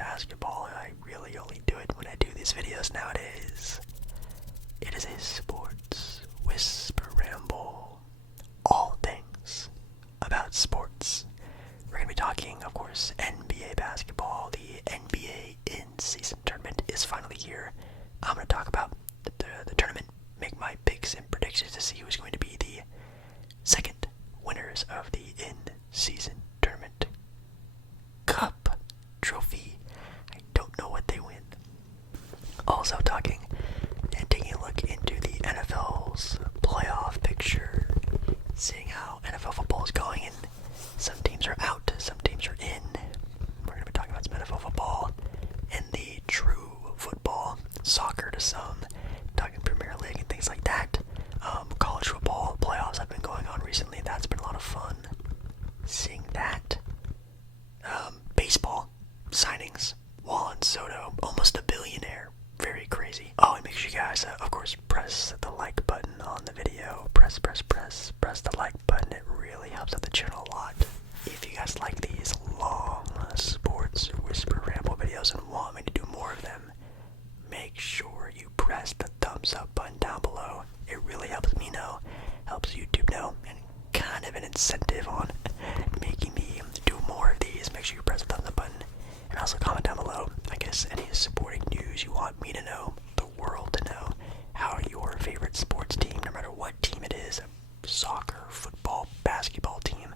basketball. I really only do it when I do these videos nowadays. It is a sports whisper ramble. All things about sports. We're going to be talking, of course, NBA basketball. The NBA in-season tournament is finally here. I'm going to talk about the tournament, make my picks and predictions to see who's going to be the second winners of the in-season tournament cup trophy. I don't know what they win. Also talking and taking a look into the NFL's playoff picture, seeing how NFL football is going, and some teams are out, some teams are in. We're going to be talking about some NFL football and the true football, soccer to some, talking Premier League and things like that. College football playoffs have been going on recently. That's been a lot of fun seeing that. Baseball signings. Juan Soto, almost a billionaire. Very crazy. Oh, and make sure you guys, of course, press the like button on the video. Press the like button. It really helps out the channel a lot. If you guys like these long sports whisper ramble videos and want me to do more of them, make sure you press the thumbs up button down below. It really helps me know, helps YouTube know, and kind of an incentive on making me do more of these. Make sure you press the thumbs up button, and also comment down below, I guess, any supporting news you want me to know, the world to know, how your favorite sports team, no matter what team it is, soccer, football, basketball team,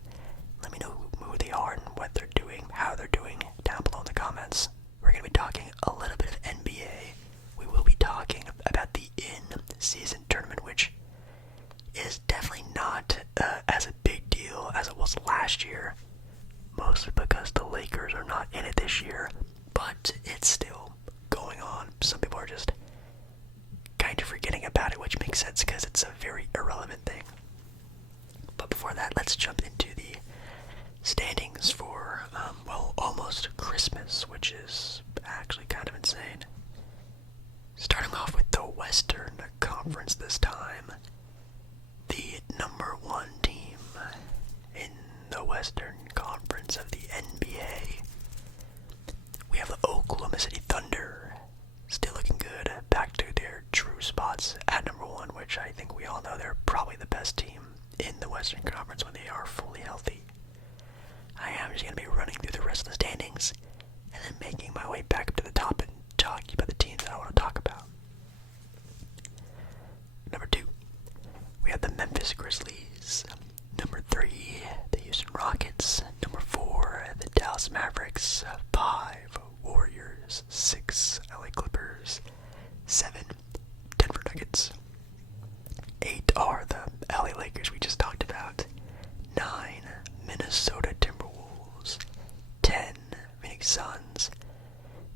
let me know who they are and what they're doing, how they're doing, down below in the comments. We're going to be talking a little bit of NBA. We will be talking about the in-season tournament, which is definitely not as a big deal as it was last year, mostly because the Lakers are not in it this year, but it's still going on. Some people are just kind of forgetting about it, which makes sense because it's a very irrelevant thing. But before that, let's jump into the standings for, almost Christmas, which is actually kind of insane. Starting off with the Western Conference this time. The number one team in the Western Conference of the NBA. We have the Oklahoma City Thunder, still looking good, back to their true spots at number one, which I think we all know they're probably the best team in the Western Conference when they are fully healthy. I am just going to be running through the rest of the standings and then making my way back up to the top and talking about the teams that I want to talk about. Number 2, we have the Memphis Grizzlies. Number 3, the Houston Rockets. Number 4, the Dallas Mavericks. 5, Warriors. 6, LA Clippers. 7, Denver Nuggets. 8 are the LA Lakers we just talked about. 9, Minnesota Timberwolves. 10, Phoenix Suns.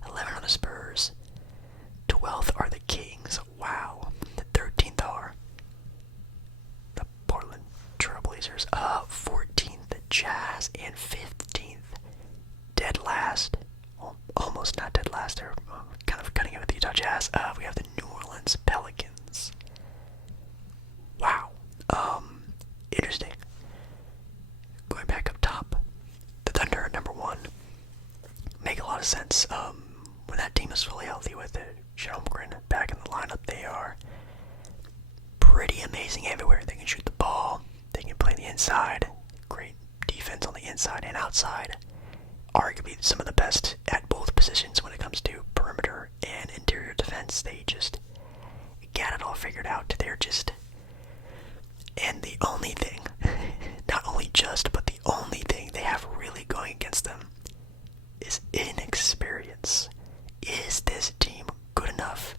11 are the Spurs. 12th are the Kings. Wow. The 13th are the Portland Trailblazers. 14th, the Jazz. And 15th, dead last. Almost not dead last. They're kind of cutting it with the Utah Jazz. We have the New Orleans Pelicans. Wow. Interesting. Going back up top, the Thunder at number 1. Make a lot of sense. When that team is fully healthy with it, Holmgren back in the lineup, they are pretty amazing everywhere. They can shoot the ball, they can play the inside, great defense on the inside and outside. Arguably some of the best at both positions when it comes to perimeter and interior defense. They just got it all figured out. And the only thing, not only just, but the only thing they have really going against them is inexperience. Is this team good enough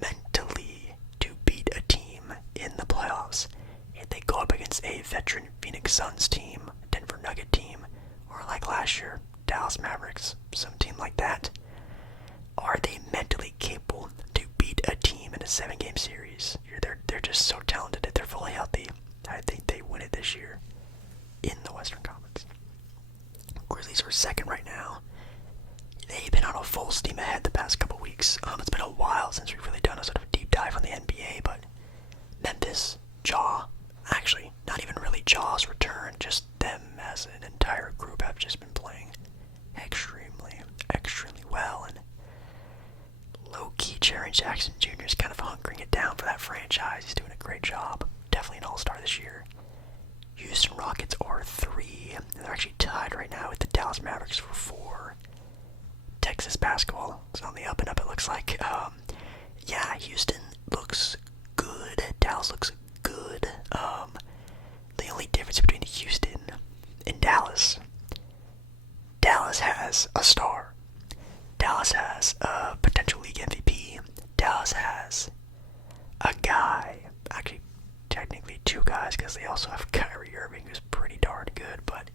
mentally to beat a team in the playoffs? If they go up against a veteran Phoenix Suns team, Denver Nugget team, or like last year, Dallas Mavericks, some team like that, are they mentally capable to beat a team in a 7-game series? They're just so talented. If they're fully healthy, I think they win it this year in the Western Conference. Grizzlies are second right now. They've been on a full steam ahead the past couple weeks. It's been a while since we've really done a sort of deep dive on the NBA, but Memphis, actually, not even really Jaw's return, just them as an entire group have just been playing extremely well. Jaren Jackson Jr. is kind of hunkering it down for that franchise. He's doing a great job. Definitely an all-star this year. Houston Rockets are 3. They're actually tied right now with the Dallas Mavericks for 4. Texas basketball is on the up and up, it looks like. Yeah, Houston looks good. Dallas looks good. The only difference between Houston and Dallas has a star. Dallas has a potential league MVP. Dallas has a guy, actually technically 2 guys, because they also have Kyrie Irving, who's pretty darn good. But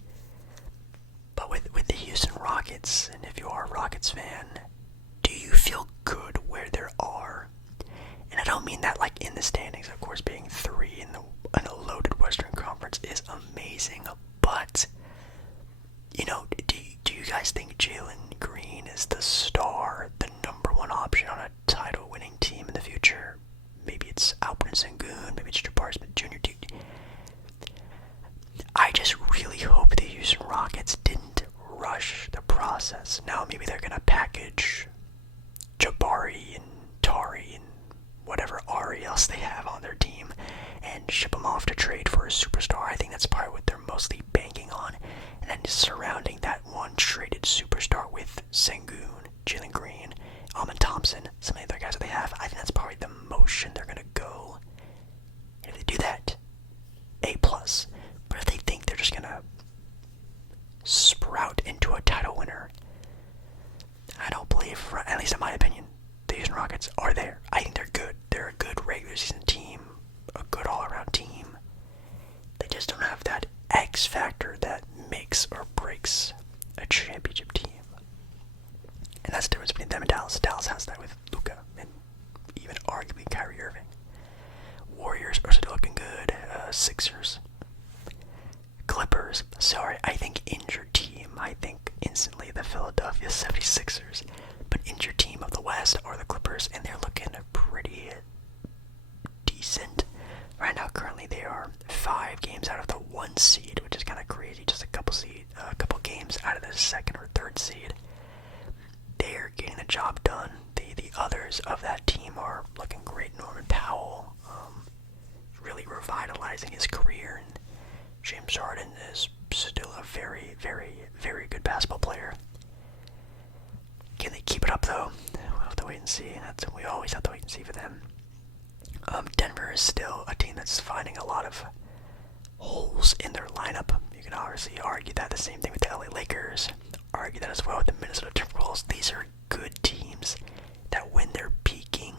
with the Houston Rockets, and if you are a Rockets fan, do you feel good where they are? And I don't mean that like in the standings. Of course, being 3 in a loaded Western Conference is amazing, but you know, do you guys think Jalen Green is the star, the number 1 option on a title-winning team in the future? Maybe it's Alperen Sengun, maybe it's Jabari Smith Jr. I just really hope the Houston Rockets didn't rush the process. Now maybe they're gonna package Jabari and Tari and whatever Ari else they have on their team and ship them off to trade for a superstar. I think that's probably what they're mostly banking on. And then surrounding that one traded superstar with Sengun, Jalen Green, Amen Thompson, some of the other guys that they have. I think that's probably the motion they're going to go. And if they do that, A+. But if they think they're just going to sprout into a title winner, I don't believe, at least in my opinion, the Houston Rockets are there. I think they're good. They're a good regular season team, a good all-around team. They just don't have that X factor that makes or breaks a championship team. And that's the difference between them and Dallas. Dallas has that with Luka and even arguably Kyrie Irving. Warriors are still looking good. Sixers. Clippers. Sorry, I think injured team. I think instantly the Philadelphia 76ers. But injured team of the West are the Clippers, and they're looking pretty decent. Right now, currently, they are 5 games out of the 1 seed, which is kind of crazy. Just a couple games out of the 2nd or 3rd seed. They're getting the job done. The others of that team are looking great. Norman Powell, really revitalizing his career, and James Harden is still a very, very, very good basketball player. Can they keep it up, though? We'll have to wait and see. We always have to wait and see for them. Denver is still a team that's finding a lot of holes in their lineup. You can obviously argue that the same thing with the LA Lakers. Argue that as well with the Minnesota Timberwolves. These are good teams that when they're peaking,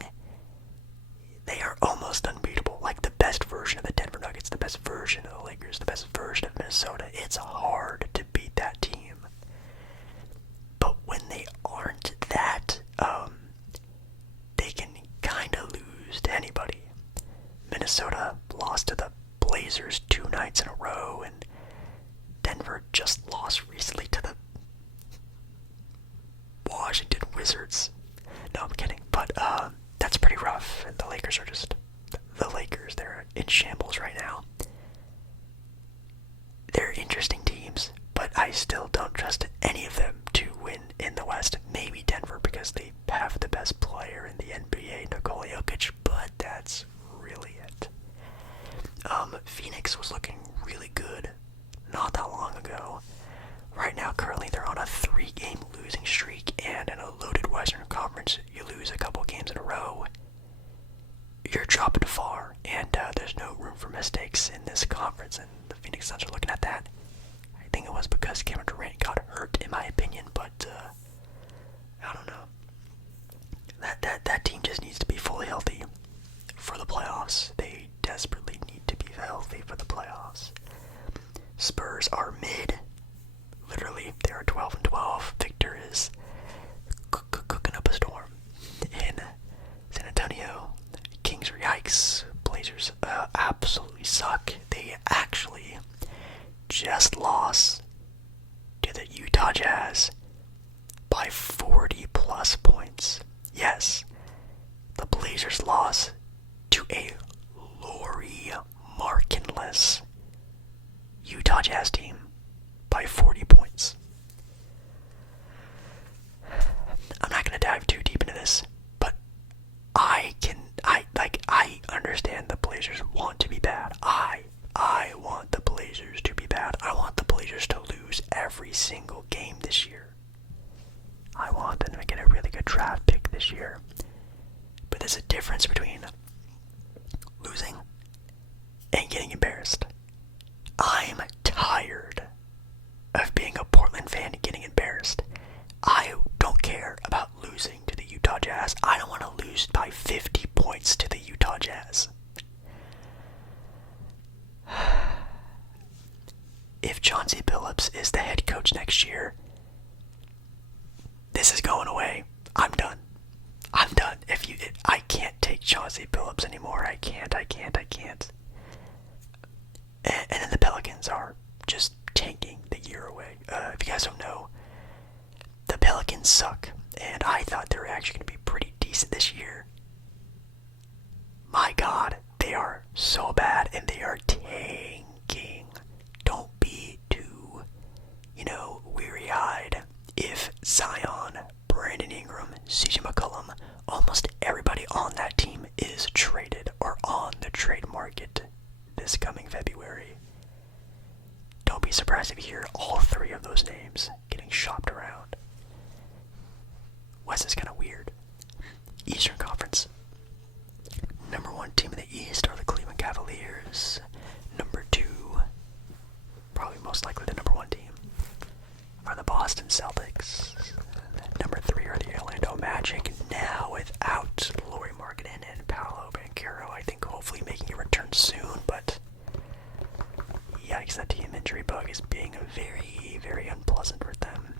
they are almost unbeatable. Like the best version of the Denver Nuggets, the best version of the Lakers, the best version of Minnesota. It's hard to beat that team. But when they aren't that, they can kind of lose to anybody. Minnesota lost to the Blazers 2 nights in a row, and Denver just lost recently to the Washington Wizards. No, I'm kidding, but that's pretty rough. And the Lakers are just the Lakers. They're in shambles right now. They're interesting teams, but I still don't trust any of them to win in the West. Maybe Denver because they have the best player in the NBA, Nikola Jokic, but that's really it. Phoenix was looking really good not that long ago. Right now, currently, they're on a 3-game losing streak, and in a loaded Western Conference, you lose a couple games in a row, you're dropping far, and there's no room for mistakes in this conference, and the Phoenix Suns are looking at that. I think it was because Kevin Durant got hurt, in my opinion, but I don't know. Jazz. I don't want to lose by 50 points to the Utah Jazz. If Chauncey Billups is the head coach next year, this is going away. I'm done. I can't take Chauncey Billups anymore. I can't. And then the Pelicans are just tanking the year away. If you guys don't know, the Pelicans suck, and I thought they were actually going to be pretty decent this year. My God, they are so bad, and they are tanking. Don't be too, weary-eyed. If Zion, Brandon Ingram, CJ McCollum, almost everybody on that team is traded or on the trade market this coming February, don't be surprised if you hear all three of those names getting shopped around. West is kind of weird. Eastern Conference. Number 1 team in the East are the Cleveland Cavaliers. Number 2, probably most likely the number 1 team, are the Boston Celtics. Number 3 are the Orlando Magic, now without Lauri Markkanen and Paolo Banchero. I think hopefully making a return soon, but yikes, that team injury bug is being very, very unpleasant for them.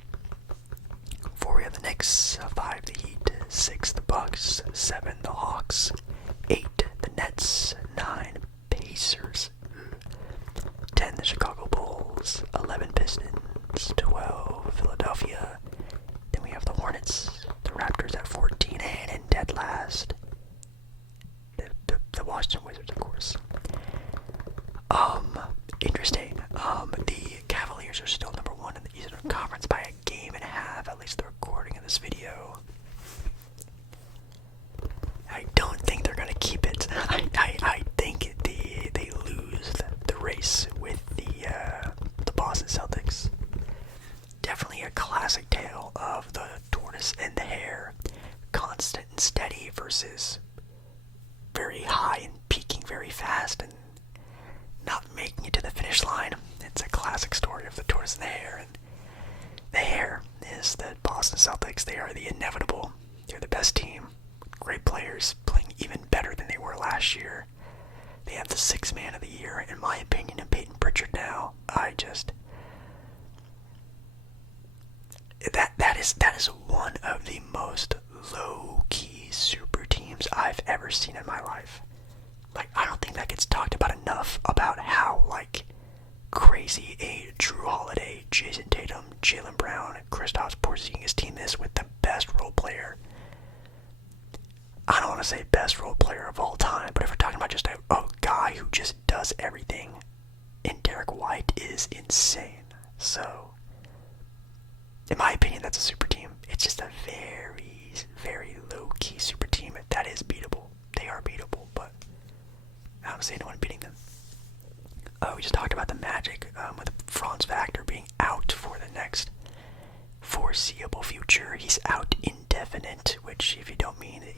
4 we have the Knicks, 5 the Heat, 6 the Bucks, 7 the Hawks, 8 the Nets, 9 Pacers, 10 the Chicago Bulls, 11 Pistons, 12 Philadelphia. Then we have the Hornets, the Raptors at 14, and in dead last, the Washington Wizards, of course. Interesting. The Cavaliers are still number 1 in the Eastern Conference by a game and a half, at least the recording of this video. I don't think they're gonna keep it. I think they lose the race with the Boston Celtics. Definitely a classic tale of the tortoise and the hare, constant and steady versus very high and peaking very fast and not making it to the finish line. It's a classic story of the tortoise and the hare, and the hare is the Boston Celtics. They are the inevitable. They're the best team. Great players, playing even better than they were last year. They have the 6th man of the year, in my opinion, in Peyton Pritchard now. That is one of the most low-key super teams I've ever seen in my life. I don't think that gets talked about enough about how, crazy a Drew Holiday, Jason Tatum, Jaylen Brown, Kristaps Porzingis team is with the best role player. I don't want to say best role player of all time, but if we're talking about just a guy who just does everything, and Derek White is insane. So, in my opinion, that's a super team. It's just a very, very low-key super team that is beatable. They are beatable, but I don't see anyone beating them. We just talked about the Magic, with Franz Wagner being out for the next foreseeable future. He's out indefinite, which, if you don't mean it,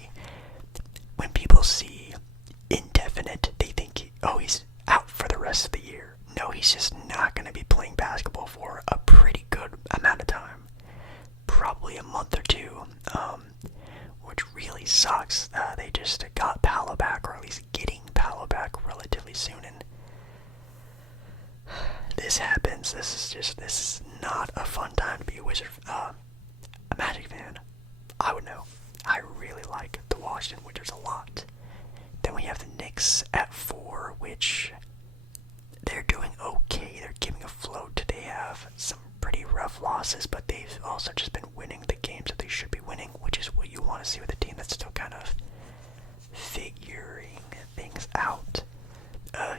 when people see indefinite, they think, he's out for the rest of the year. No, he's just not going to be playing basketball for a pretty good amount of time. Probably a month or 2, which really sucks. They just got Paolo back, or at least getting Paolo back relatively soon, and this happens. This is not a fun time to be a Magic fan. I would know. I really like the Washington Wizards a lot. Then we have the Knicks at 4, which they're doing okay. They're giving a float. They have some pretty rough losses, but they've also just been winning the games that they should be winning, which is what you want to see with a team that's still kind of figuring things out.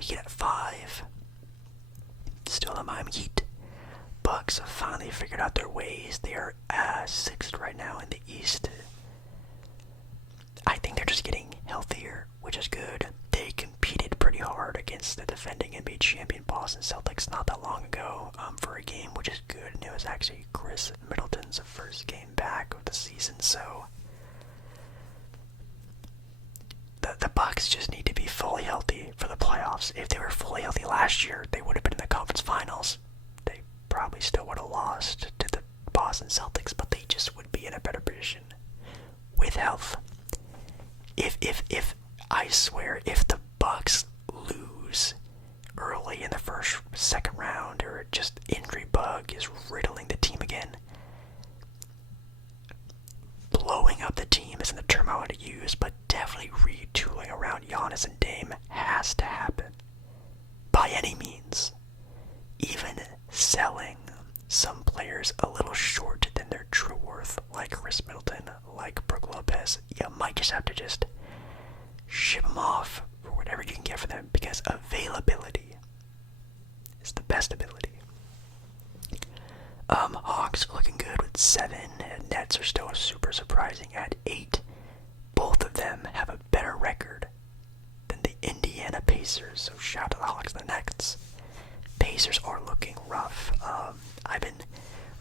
Heat at 5. Still the Miami Heat. Bucks have finally figured out their ways. They are 6th right now in the East. I think they're just getting healthier, which is good. They competed pretty hard against the defending NBA champion Boston Celtics not that long ago, for a game, which is good. And it was actually Chris Middleton's first game back of the season, so the Bucks just need to be fully healthy for the playoffs. If they were fully healthy last year, they would have been in the conference finals. They probably still would have lost to the Boston Celtics, but they just would be in a better position with health. If I swear, if the Bucks lose early in the second round, or just injury bug is riddling the team again, blowing up the team isn't the term I want to use, but definitely retooling around Giannis and Dame has to happen. By any means. Even selling some players a little short than their true worth, like Chris Middleton, like Brook Lopez, you might just have to just ship them off for whatever you can get for them, because availability is the best ability. Hawks are looking good with 7, and Nets are still super surprising at 8. Both of them have a better record than the Indiana Pacers, so shout out to the Hawks and the Nets. Pacers are looking rough. I've been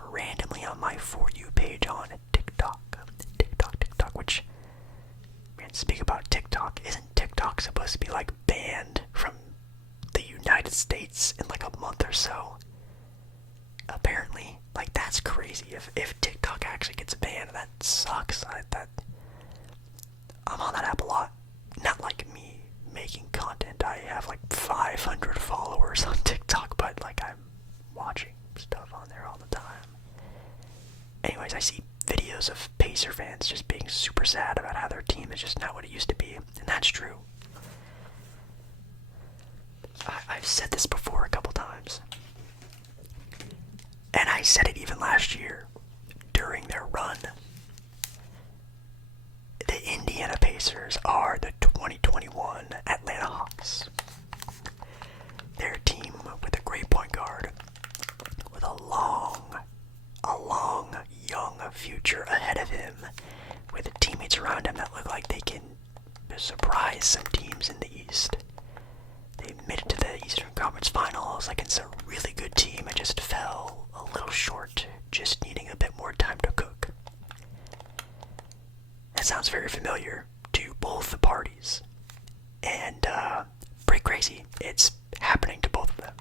randomly on my For You page on TikTok, which, man, speak about TikTok, isn't TikTok supposed to be like banned from the United States in like a month or so? Apparently, like, that's crazy. If TikTok actually gets banned, that sucks. I'm on that app a lot. Not like me making content. I have like 500 followers on TikTok, but like I'm watching stuff on there all the time. Anyways, I see videos of Pacer fans just being super sad about how their team is just not what it used to be, and that's true. I've said this before a couple times. And I said it even last year, during their run. The Indiana Pacers are the 2021 Atlanta Hawks. They're a team with a great point guard, with a long, young future ahead of him, with teammates around him that look like they can surprise some teams in the East. They made it to the Eastern Conference Finals against a really good team and just fell a little short, just needing a bit more time to cook. That sounds very familiar to both the parties, and pretty crazy. It's happening to both of them.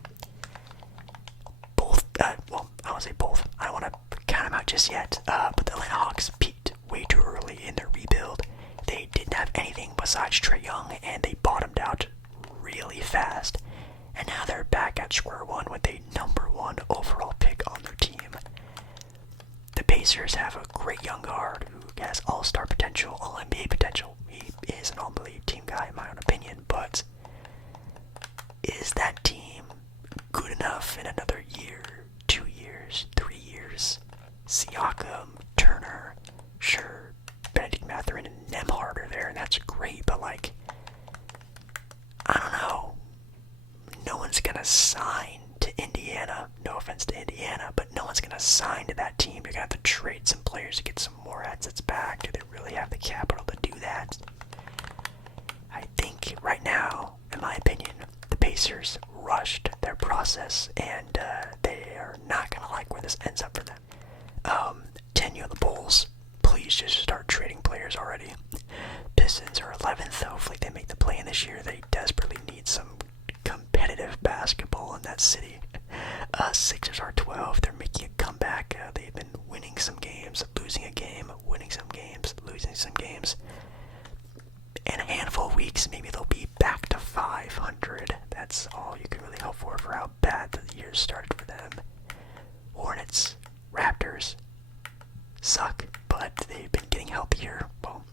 Well, I don't want to say both. I don't want to count them out just yet, but the Atlanta Hawks peaked way too early in their rebuild. They didn't have anything besides Trae Young, and they bottomed out really fast, and now they're back at square one with a number 1 overall pick on their team. The Pacers have a great young guard who has all-star potential, all-NBA potential. He is an all-NBA team guy in my own opinion, but is that team good enough in another year, 2 years, 3 years? Siakam, Turner, sure, Benedict Mathurin and Nembhard are there, and that's great, but like, I don't know. No one's gonna sign to Indiana. No offense to Indiana, but no one's gonna sign to that team. You're gonna have to trade some players to get some more assets back. Do they really have the capital to do that? I think right now, in my opinion, the Pacers rushed their process, and they are not gonna like where this ends up for them. Tenure the Bulls. Please just start trading players already. Pistons are 11th. Hopefully they make the play-in this year. They desperately need some competitive basketball in that city. Sixers are 12th. They're making a comeback. They've been winning some games, losing a game, winning some games, losing some games. In a handful of weeks, maybe they'll be back to 500. That's all you can really hope for how bad the year started for them. Hornets, Raptors suck, but they've been getting healthier. Well,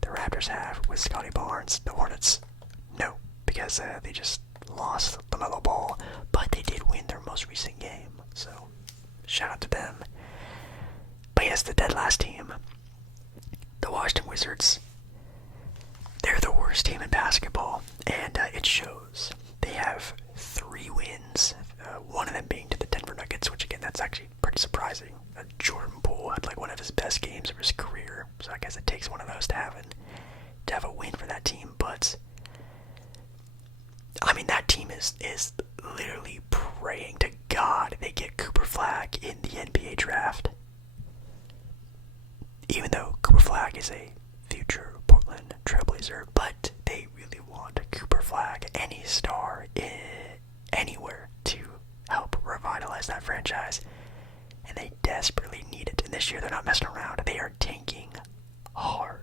the Raptors have with Scotty Barnes. The Hornets, no, because they just lost LaMelo Ball, but they did win their most recent game, so shout out to them. But yes, the dead last team, the Washington Wizards. They're the worst team in basketball, and it shows. They have 3 wins, one of them being to the Denver Nuggets, which again, that's actually pretty surprising. Jordan Poole had like one of his best games of his career, so I guess it takes one of those to have a win for that team. But I mean, that team is literally praying to God they get Cooper Flagg in the NBA draft. Even though Cooper Flagg is a future Portland Trailblazer, but they really want Cooper Flagg, any star anywhere, to help revitalize that franchise. And they desperately need it. And this year they're not messing around. They are tanking hard.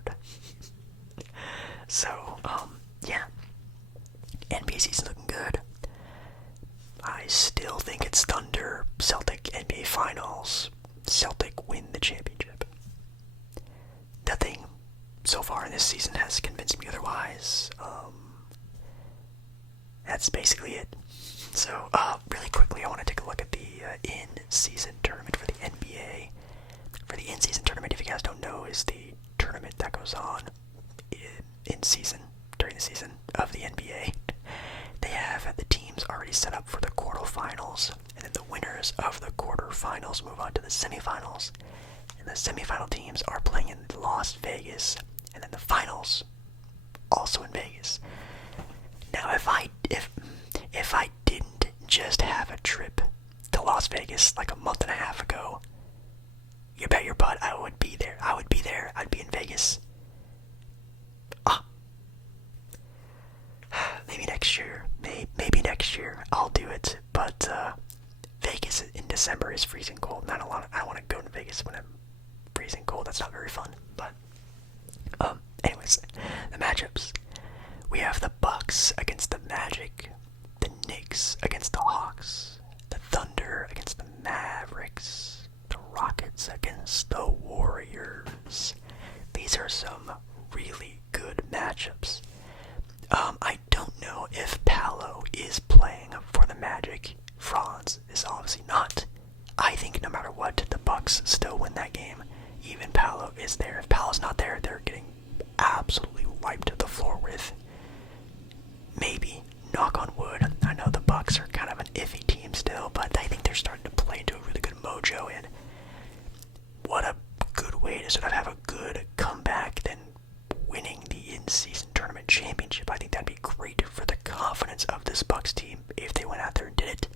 so far in this season has convinced me otherwise. That's basically it. So, really quickly, I want to take a look at the in-season tournament for the NBA. For the in-season tournament, if you guys don't know, is the tournament that goes on in season, during the season of the NBA. They have the teams already set up for the quarterfinals, and then the winners of the quarterfinals move on to the semifinals. And the semifinal teams are playing in Las Vegas, and then the finals also in Vegas. Now, if I didn't just have a trip to Las Vegas like a month and a half ago, you bet your butt I would be there. I'd be in Vegas. Maybe next year. Maybe next year I'll do it. But Vegas in December is freezing cold. I don't want to go to Vegas when I'm freezing cold. That's not very fun. But anyways, the matchups. We have the Bucks against the Magic, the Knicks against the Hawks, the Thunder against the Mavericks, the Rockets against the Warriors. These are some really good matchups. I don't know if Paolo is playing for the Magic. Franz is obviously not. I think no matter what, the Bucks still win that game. Even Paolo is there. If Paolo's not there, they're getting absolutely wiped to the floor with. Maybe, knock on wood. I know the Bucks are kind of an iffy team still, but I think they're starting to play into a really good mojo, and what a good way to sort of have a good comeback than winning the in-season tournament championship. I think that'd be great for the confidence of this Bucks team if they went out there and did it.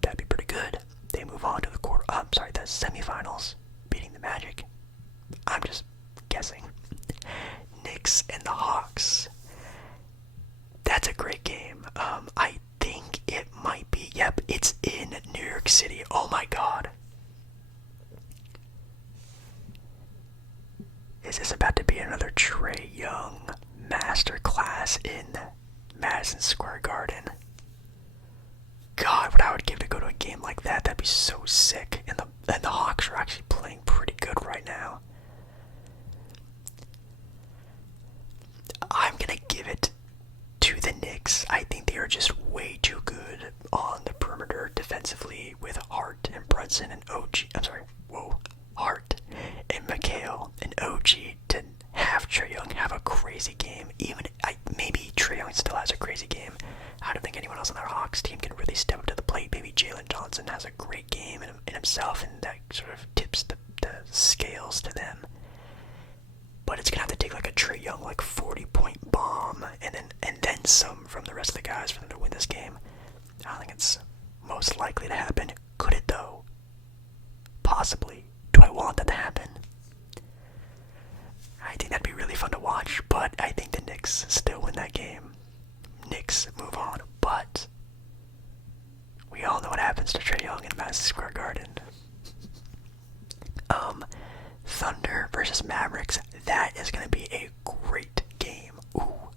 That'd be pretty good. They move on to the the semifinals, beating the Magic. I'm just guessing. Knicks and the Hawks. That's a great game. I think it might be. Yep, it's in New York City. Oh my god. Is this about to be another Trae Young masterclass in Madison Square Garden? God, what I would give to go to a game like that. That'd be so sick. And the Hawks are actually playing pretty good right now. I'm gonna give it to the Knicks. I think they are just way too good on the perimeter defensively with Hart and Brunson and Hart and McHale and OG to have Trae Young have a crazy game. Maybe Trae Young still has a crazy game. I don't think anyone else on their Hawks team can really step up to the plate. Maybe Jalen Johnson has a great game in himself, and that sort of tips the scales to them. But it's gonna have to take like a Trae Young 40-point bomb and then some from the rest of the guys for them to win this game. I don't think it's most likely to happen. Could it though? Possibly. Do I want that to happen? I think that'd be really fun to watch, but I think the Knicks still win that game. Knicks move on, but we all know what happens to Trae Young in Madison Square Garden. Thunder versus Mavericks. That is going to be a great game. Ooh.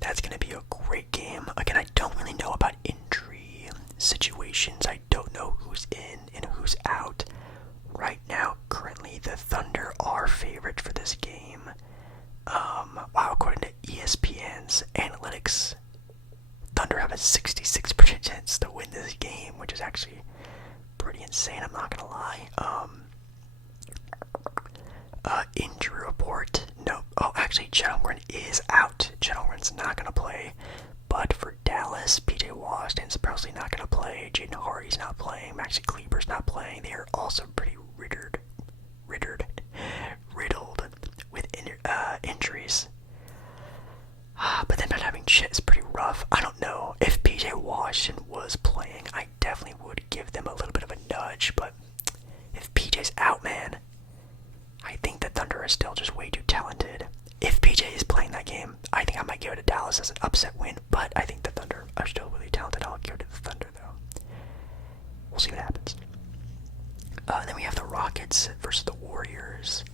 That's going to be a great game. Again, I don't really know about injury situations. I don't know who's in and who's out. Right now, currently, the Thunder are favorites for this game. Wow, according to ESPN's analytics, Thunder have a 66% chance to win this game, which is actually pretty insane, I'm not gonna lie. Injury report. No. Oh, actually, Chet Holmgren is out. Chet Holmgren's not gonna play. But for Dallas, PJ Washington's probably not gonna play. Jaden Hardy's not playing. Maxi Kleber's not playing. They are also pretty riddled with injuries. But then not having Chet is pretty rough. I don't know. If PJ Washington was playing, I definitely would give them a little bit of a nudge. But if PJ's out, man, I think the Thunder are still just way too talented. If PJ is playing that game, I think I might give it to Dallas as an upset win. But I think the Thunder are still really talented. I'll give it to the Thunder, though. We'll see what happens. And then we have the Rockets versus the Warriors.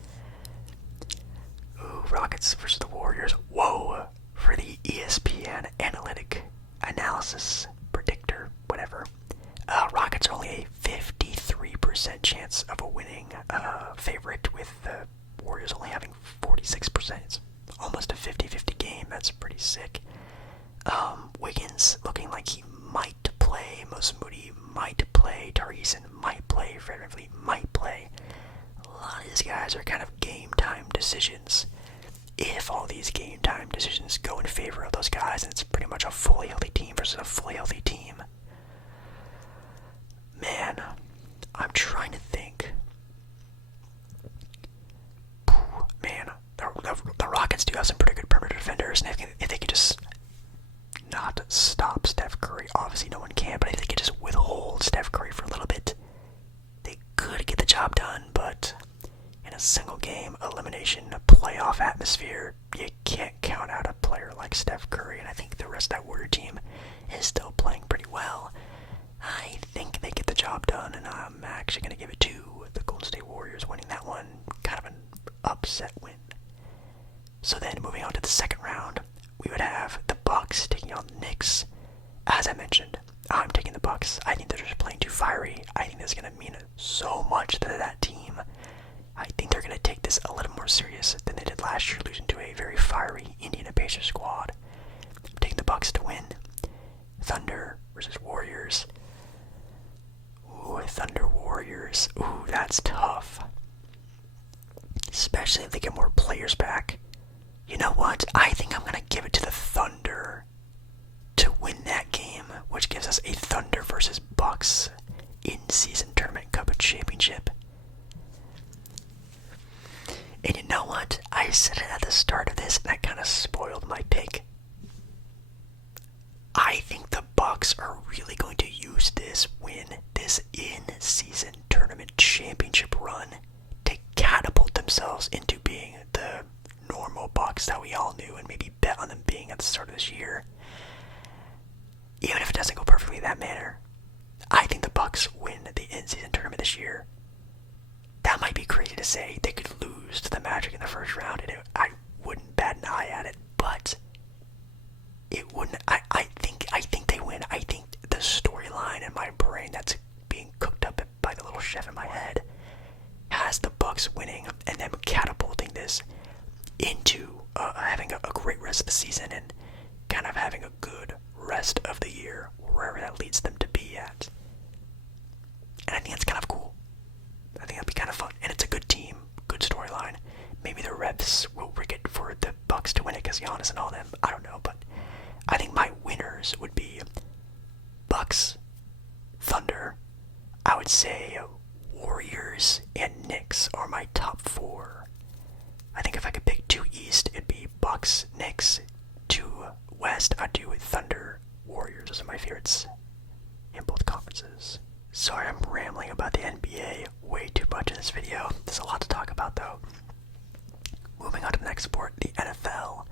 Ooh, Rockets versus the Warriors. Whoa! For the ESPN analysis predictor, whatever. Rockets are only a 53% chance of a winning favorite, with the Warriors only having 49%. It's almost a 50-50 game. That's pretty sick. Wiggins looking like he might play. Most Moody might play. Tariqson might play. Fred VanVleet might play. A lot of these guys are kind of game time decisions. If all these game time decisions go in favor of those guys, and it's pretty much a fully healthy team versus a fully healthy team. Man, I'm trying to think. Man, the Rockets do have some pretty good perimeter defenders, and if they could just not stop Steph Curry, obviously no one can, but if they could just withhold Steph Curry for a little bit, they could get the job done. But in a single game elimination, a playoff atmosphere, you can't count out a player like Steph Curry, and I think the rest of that Warrior team is still playing pretty well. I think they get the job done, and I'm actually going to give it to the Golden State Warriors winning that one. Kind of an upset win. So then moving on to the second round, we would have the Bucks taking on the Knicks. As I mentioned, I'm taking the Bucks. I think they're just playing too fiery. I think that's going to mean so much to that team. I think they're going to take this a little more serious than they did last year, losing to a very fiery Indiana Pacers squad. I'm taking the Bucks to win. Thunder versus Warriors. Ooh, Thunder Warriors. Ooh, that's tough. Especially if they get more players back. You know what? I think I'm going to give it to the Thunder to win that game, which gives us a Thunder versus Bucks in-season tournament cup championship. And you know what? I said it at the start of this, and that kind of spoiled my pick. I think the Bucks are really going to use this win, this in-season tournament championship run, to catapult themselves into being the normal Bucks that we all knew and maybe bet on them being at the start of this year. Even if it doesn't go perfectly that manner, I think the Bucks win the in-season tournament this year. That might be crazy to say. They could lose to the Magic in the first round, and I wouldn't bat an eye at it, but it wouldn't. I think they win. I think the storyline in my brain that's being cooked up by the little chef in my head has the Bucks winning and then catapulting this into having a great rest of the season and kind of having a good rest of the year wherever that leads them to be at. And I think that's kind of cool. I think that'd be kind of fun, and it's a good team, good storyline. Maybe the refs will rig it for the Bucks to win it because Giannis and all them. I don't know, but I think my winners would be Bucks, Thunder. I would say Warriors and Knicks are my top four. I think if I could pick 2 East, it'd be Bucks, Knicks. 2 West, I'd do Thunder, Warriors. Those are my favorites in both conferences. Sorry, I'm rambling about the NBA way too much in this video. There's a lot to talk about, though. Moving on to the next sport, the NFL.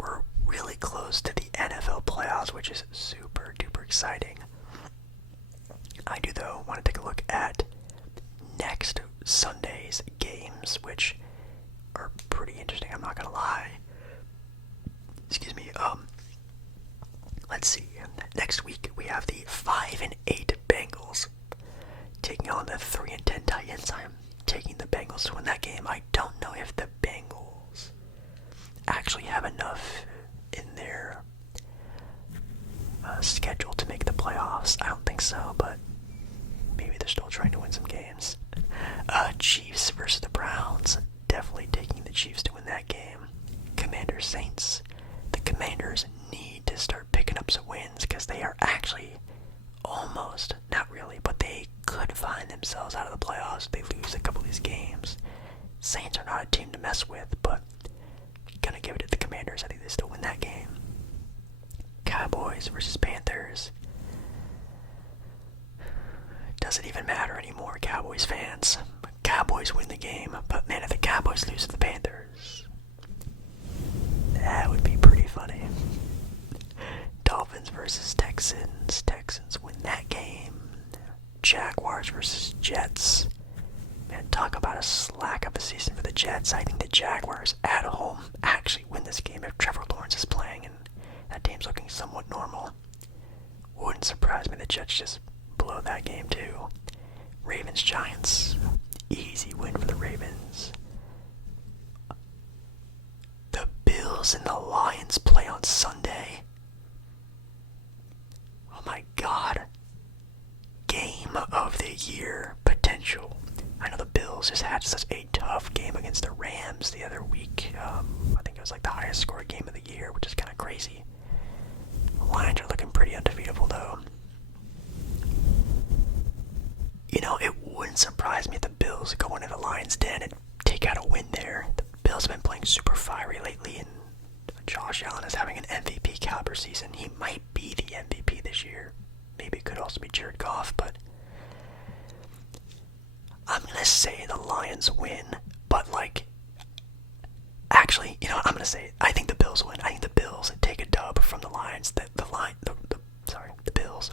We're really close to the NFL playoffs, which is super duper exciting. I do, though, want to take a look at next Sunday's games, which are pretty interesting, I'm not gonna lie. Excuse me. Let's see. Next week we have the 5-8 Bengals taking on the 3-10 Titans. I'm taking the Bengals to win that game. I don't know if the Bengals actually have enough in their schedule to make the playoffs. I don't think so, but maybe they're still trying to win some games. Chiefs versus the Browns. Definitely taking the Chiefs to win that game. Commanders Saints. The Commanders need to start picking up some wins because they are actually almost, not really, but they could find themselves out of the playoffs. They lose a couple of these games. Saints are not a team to mess with, but gonna give it to the Commanders. I think they still win that game. Cowboys versus Panthers. Doesn't even matter anymore, Cowboys fans. Cowboys win the game, but man, if the Cowboys lose to the Panthers, that would be pretty funny. Dolphins versus Texans. Texans win that game. Jaguars versus Jets. Man, talk about a slack of a season for the Jets. I think the Jaguars at home actually win this game if Trevor Lawrence is playing and that team's looking somewhat normal. Wouldn't surprise me the Jets just blow that game too. Ravens Giants. Easy win for the Ravens. Bills and the Lions play on Sunday. Oh my god. Game of the year potential. I know the Bills just had such a tough game against the Rams the other week. I think it was like the highest scored game of the year, which is kind of crazy. The Lions are looking pretty undefeatable though. You know, it wouldn't surprise me if the Bills go into the Lions' den and take out a win there. The Bills have been playing super fiery lately, and Josh Allen is having an MVP caliber season. He might be the MVP this year. Maybe it could also be Jared Goff, but I'm going to say the Lions win, but like, actually, you know what, I'm going to say it. I think the Bills win. I think the Bills take a dub from the Lions. The Bills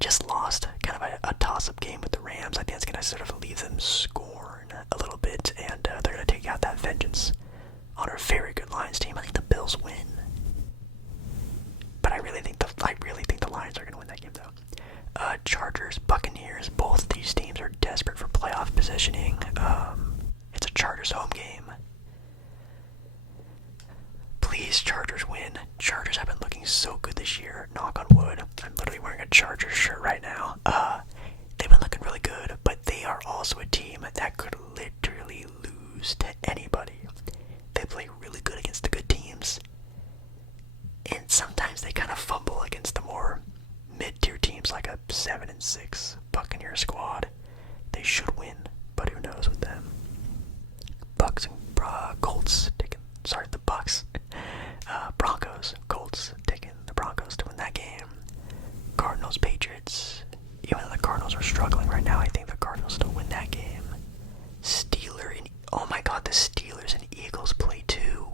just lost kind of a toss-up game with the Rams. I think it's going to sort of leave them scorn a little bit, and they're going to take out that vengeance on a very good Lions team. I think the Bills win, but I really think the Lions are going to win that game though. Chargers, Buccaneers, both these teams are desperate for playoff positioning. It's a Chargers home game. Please, Chargers win. Chargers have been looking so good this year, knock on wood. I'm literally wearing a Chargers shirt right now. They've been looking really good, but they are also a team that could literally lose to anybody. They play really good against the good teams, and sometimes they kind of fumble against the more mid-tier teams like a 7-6 Buccaneer squad. They should win, but who knows with them. Bucks and Colts taking, the Bucks. Broncos, Colts taking the Broncos to win that game. Cardinals, Patriots. Even though the Cardinals are struggling right now, I think the Cardinals still win that game. Oh my god, the Steelers and Eagles play too.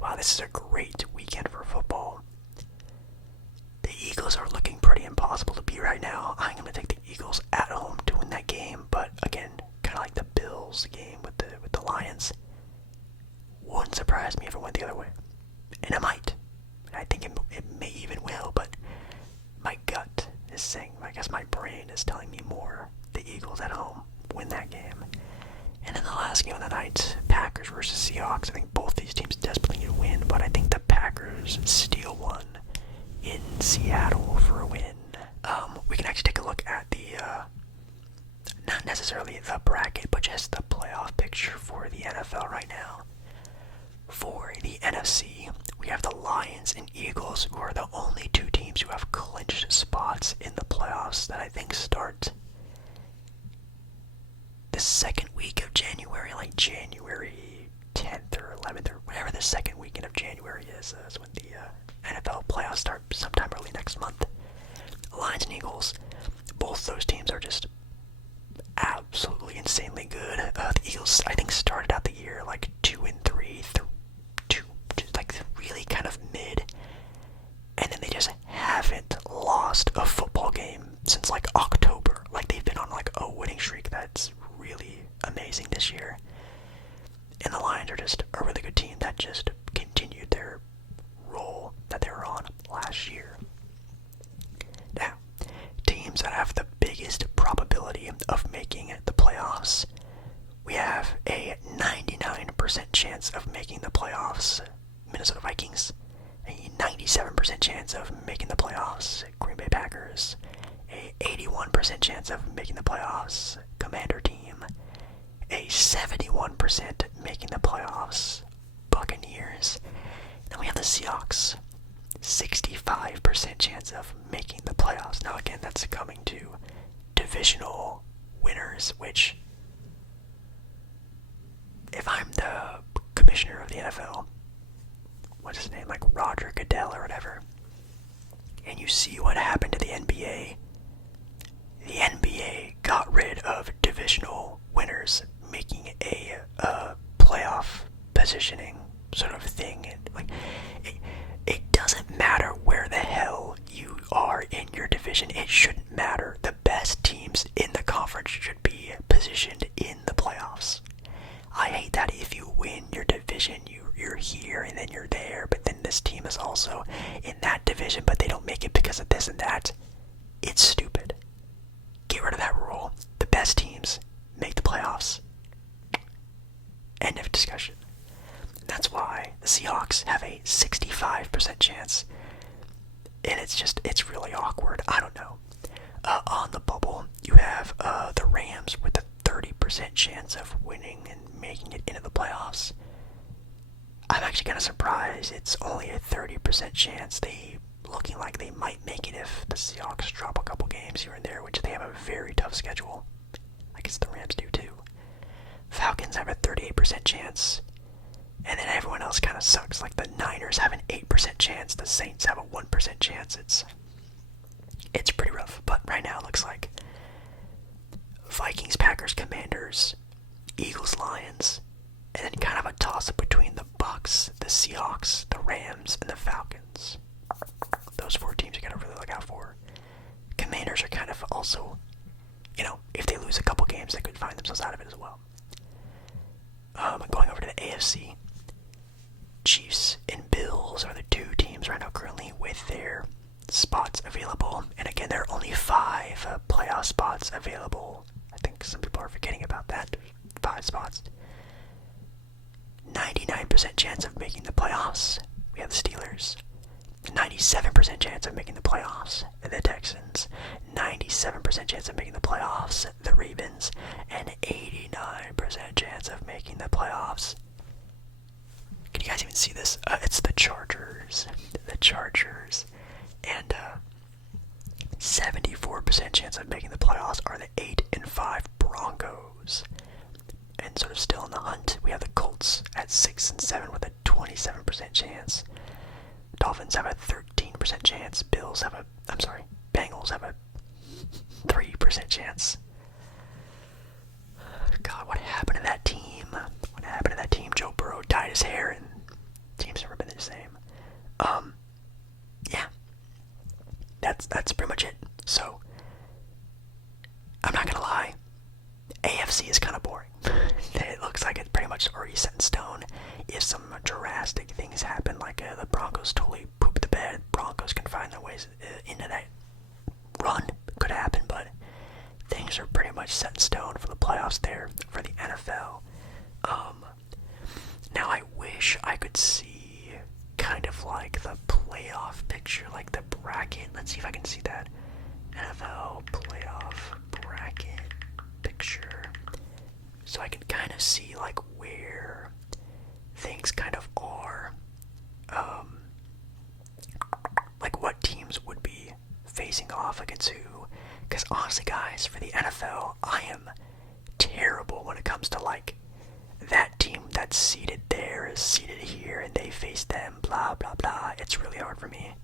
Wow, this is a great weekend for football. The Eagles are looking pretty impossible to beat right now. I'm going to take the Eagles at home to win that game, but again, kind of like the Bills game with the Lions. Wouldn't surprise me if it went the other way. And it might. I think it may even will, but my gut is saying, I guess my brain is telling me more. The Eagles at home win that game. And then the last game of the night, Packers versus Seahawks. I think both these teams desperately need to win, but I think the Packers steal one in Seattle for a win. We can actually take a look at the, not necessarily the bracket, but just the playoff picture for the NFL right now. For the NFC, we have the Lions and Eagles, who are the only two teams who have clinched spots in the playoffs that I think start the second week of January, like January 10th or 11th or whatever the second weekend of January is when the NFL playoffs start sometime early next month. Lions and Eagles, both those teams are just absolutely insanely good. The Eagles, I think, started out the year like 2-3, just like really kind of mid, and then they just haven't lost a football game since like October. Like they've been on like a winning streak that's really amazing this year. And the Lions are just a really good team that just continued their role that they were on last year. Now, teams that have the biggest probability of making the playoffs. We have a 99% chance of making the playoffs, Minnesota Vikings. A 97% chance of making the playoffs, Green Bay Packers. A 81% chance of making the playoffs, Commander team. A 71% making the playoffs, Buccaneers. Then we have the Seahawks, 65% chance of making the playoffs. Now again, that's coming to divisional winners, which, if I'm the commissioner of the NFL, what's his name, like Roger Goodell or whatever, and you see what happened to the NBA got rid of divisional winners making a playoff positioning sort of thing. Like, it doesn't matter where the hell you are in your division. It shouldn't matter. The best teams in the conference should be positioned in the playoffs. I hate that if you win your division, you're here and then you're there, but then this team is also in that division, but they don't make it because of this and that. It's stupid. Get rid of that rule. The best teams make the playoffs. End of discussion. That's why the Seahawks have a 65% chance. And it's really awkward. I don't know. On the bubble, you have the Rams with a 30% chance of winning and making it into the playoffs. I'm actually kind of surprised it's only a 30% chance. They looking like they might make it if the Seahawks drop a couple games here and there, which they have a very tough schedule. I guess the Rams do too. Falcons have a 38% chance. And then everyone else kind of sucks. Like the Niners have an 8% chance. The Saints have a 1% chance. It's pretty rough. But right now it looks like Vikings, Packers, Commanders, Eagles, Lions, and then kind of a toss-up between the Bucks, the Seahawks, the Rams, and the Falcons. Those 4 teams you gotta really look out for. Commanders are kind of also, if they lose a couple games, they could find themselves out of it as well. Going over to the AFC, Chiefs and Bills are the 2 teams right now currently with their spots available. And again, there are only 5 playoff spots available. I think some people are forgetting about that. 5 spots. 99% chance of making the playoffs. We have the Steelers. 97% chance of making the playoffs, the Texans. 97% chance of making the playoffs, the Ravens. And 89% chance of making the playoffs. Can you guys even see this? It's the Chargers. The Chargers. And 74% chance of making the playoffs are the 8-5 Broncos. And sort of still in the hunt, we have the Colts at 6-7 with a 27% chance. Dolphins have a 13% chance. Bengals have a 3% chance. God, what happened to that team? What happened to that team? Joe Burrow dyed his hair and team's never been the same. Yeah. That's pretty much it. So, I'm not gonna lie. AFC is kind of boring. It looks like it's pretty much already set in stone. If some drastic things happen, like the Broncos totally poop the bed, Broncos can find their ways into that run. Could happen, but things are pretty much set in stone for the playoffs there for the NFL. Now I wish I could see kind of like the playoff picture, like the bracket. Let's see if I can see that. NFL playoff bracket picture. So I can kind of see like where things kind of are. Like what teams would be facing off against who. Because honestly guys, for the NFL, I am terrible when it comes to like that team that's seated there is seated here and they face them, blah blah blah. It's really hard for me.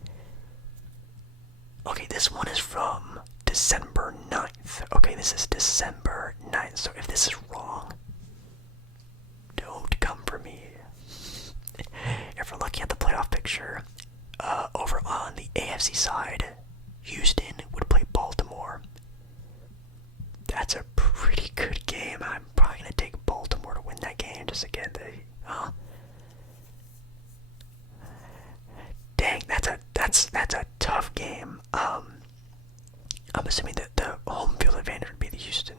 Okay, this one is from December 9th. Okay, this is December 9th. So if this is wrong, don't come for me. If we're looking at the playoff picture, over on the AFC side, Houston would play Baltimore. That's a pretty good game. I'm probably going to take Baltimore to win that game just to get the... Dang, that's a tough game. I'm assuming that the home field advantage would be the Houston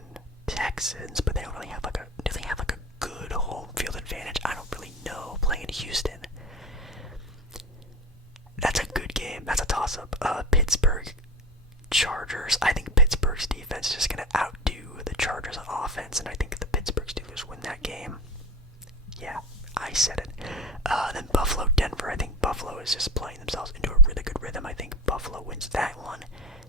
Texans, but they don't really have like a... Do they have like a good home field advantage? I don't really know, playing in Houston. That's a good game. That's a toss-up. Pittsburgh Chargers. I think Pittsburgh's defense is just going to outdo the Chargers on offense, and I think the Pittsburgh Steelers win that game. Yeah, I said it. Then Buffalo, Denver. I think Buffalo is just playing themselves into a really good rhythm. I think Buffalo wins that one.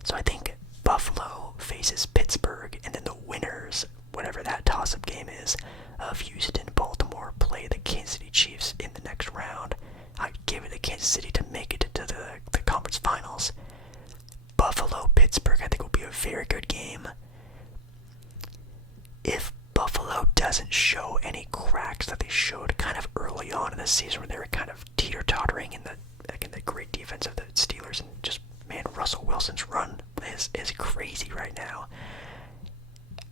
So I think Buffalo faces Pittsburgh, and then the winners, whatever that toss-up game is, of Houston, Baltimore, play the Kansas City Chiefs in the next round. I'd give it to Kansas City to make it to the conference finals. Buffalo, Pittsburgh, I think will be a very good game. If Buffalo doesn't show any cracks that they showed kind of early on in the season, where they were kind of teeter-tottering in the great defense of the Steelers, and just, man, Russell Wilson's run is crazy right now.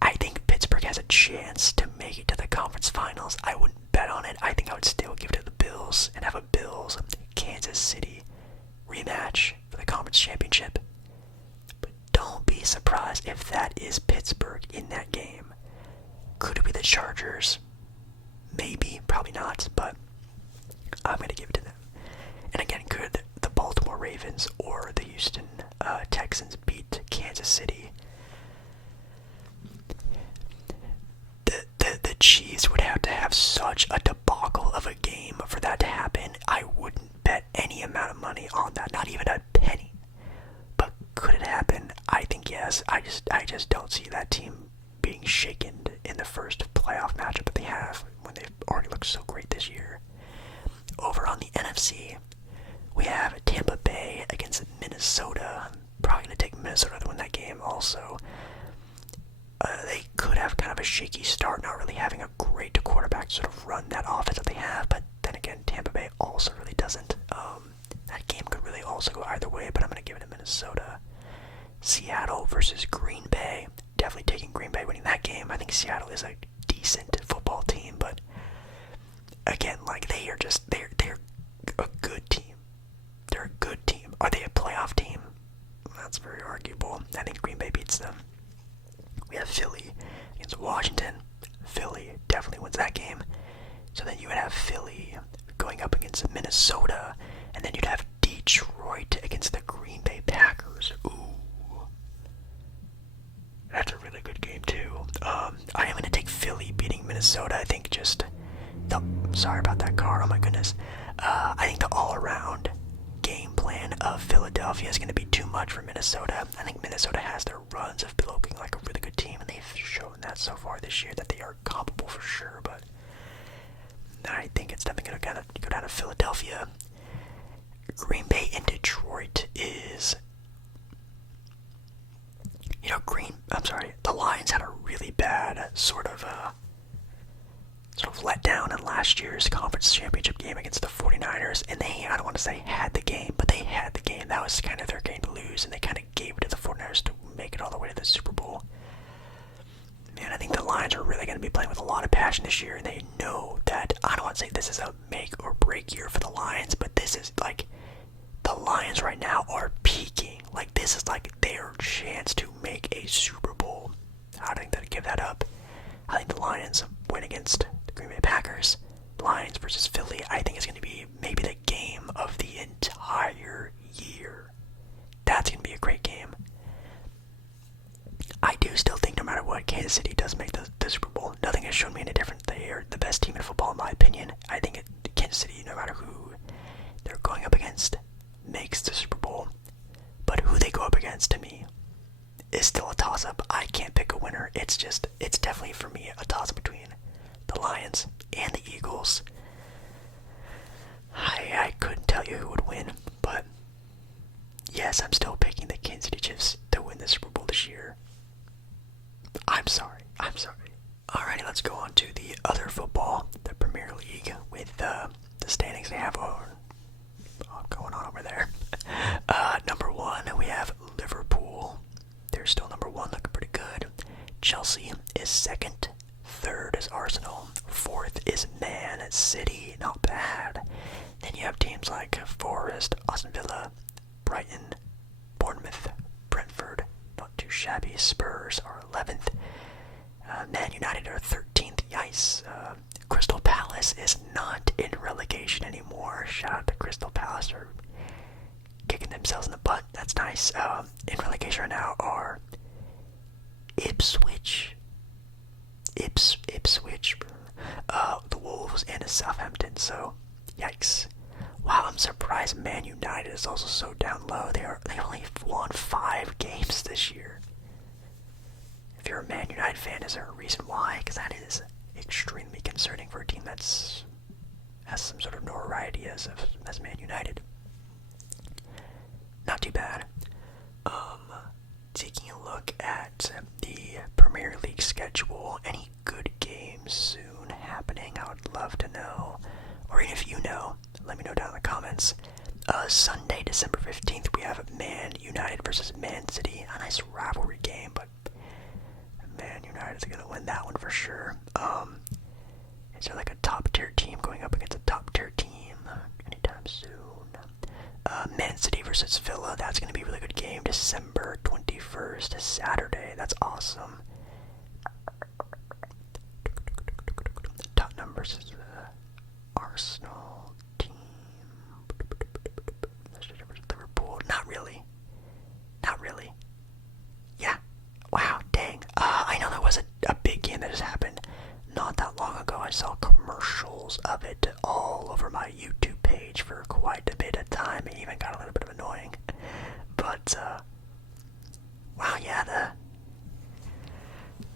I think Pittsburgh has a chance to make it to the conference finals. I wouldn't bet on it. I think I would still give it to the Bills and have a Bills Kansas City rematch for the conference championship. But don't be surprised if that is Pittsburgh in that game. Could it be the Chargers? Maybe, probably not, but I'm going to give it to them. And again, could the Baltimore Ravens or the Houston Texans beat Kansas City? The Chiefs would have to have such a debacle of a game for that to happen. I wouldn't bet any amount of money on that, not even a penny. But could it happen? I think yes. I just don't see that team being shaken in the first playoff matchup that they have when they've already looked so great this year. Over on the NFC, we have Tampa Bay against Minnesota. I'm probably going to take Minnesota to win that game also. They could have kind of a shaky start, not really having a great quarterback to sort of run that offense that they have, but then again, Tampa Bay also really doesn't. That game could really also go either way, but I'm going to give it to Minnesota. Seattle versus Green Bay. Definitely taking Green Bay winning that game. I think Seattle is a decent football team, but again, like they're a good team. They're a good team. Are they a playoff team? That's very arguable. I think Green Bay beats them. We have Philly against Washington. Philly definitely wins that game. So then you would have Philly going up against Minnesota, and then you'd have Detroit against the Green Bay Packers. Ooh. That's a really good game too. I am going to take Philly beating Minnesota. I think sorry about that car, oh my goodness. I think the all-around game plan of Philadelphia is going to be too much for Minnesota. I think Minnesota has their runs of looking like a really good team, and they've shown that so far this year that they are comparable for sure, but I think it's definitely going to go down to Philadelphia. Green Bay and Detroit is, the Lions had a really bad sort of let down in last year's conference championship game against the 49ers, and I don't want to say had the game, but they had the game. That was kind of their game to lose, and they kind of gave it to the 49ers to make it all the way to the Super Bowl. Man, I think the Lions are really going to be playing with a lot of passion this year, and they know that, I don't want to say this is a make or break year for the Lions, but this is like, the Lions right now are peaking. Like, this is like their chance to make a Super Bowl. I think they'll give that up. I think the Lions win against the Green Bay Packers. Lions versus Philly, I think is going to be maybe the game of the entire year. That's going to be a great game. I do still think no matter what, Kansas City does make the Super Bowl. Nothing has shown me any different. They are the best team in football in my opinion. I think Kansas City, no matter who they're going up against, makes the Super Bowl. But who they go up against, to me, is still a toss-up. I can't pick a winner. It's definitely for me a toss-up between the Lions and the Eagles. I couldn't tell you who would win, but yes, I'm still picking the Kansas City Chiefs to win the Super Bowl this year. I'm sorry. Alrighty, let's go on to the other football, the Premier League, with the standings they have going on over there. Number one, we have Liverpool. They're still number one, looking pretty good. Chelsea is second. Third is Arsenal. Fourth is Man City. Not bad. Then you have teams like Forest, Aston Villa, Brighton, Bournemouth, Brentford. Not too shabby. Spurs are 11th. Man United are 13th. Yikes. Crystal Palace is not in relegation anymore. Shout out to Crystal Palace for kicking themselves in the butt. That's nice. In relegation right now are Ipswich, the Wolves, and Southampton. So, yikes. Wow, I'm surprised Man United is also so down low. They only won 5 games this year. If you're a Man United fan, is there a reason why? Because that is extremely concerning for a team that's has some sort of notoriety as Man United. Not too bad. Taking a look at the Premier League schedule, any good games soon happening? I would love to know. Or if you know, let me know down in the comments. Sunday, December 15th, we have Man United versus Man City. A nice rivalry game, but Man United is going to win that one for sure. Is there like a top tier team going up against a top tier team anytime soon? Man City versus Villa, that's going to be a really good game. December 21st, Saturday. That's awesome. Tottenham versus Arsenal team. saw commercials of it all over my YouTube page for quite a bit of time. It even got a little bit of annoying. But, wow, yeah, the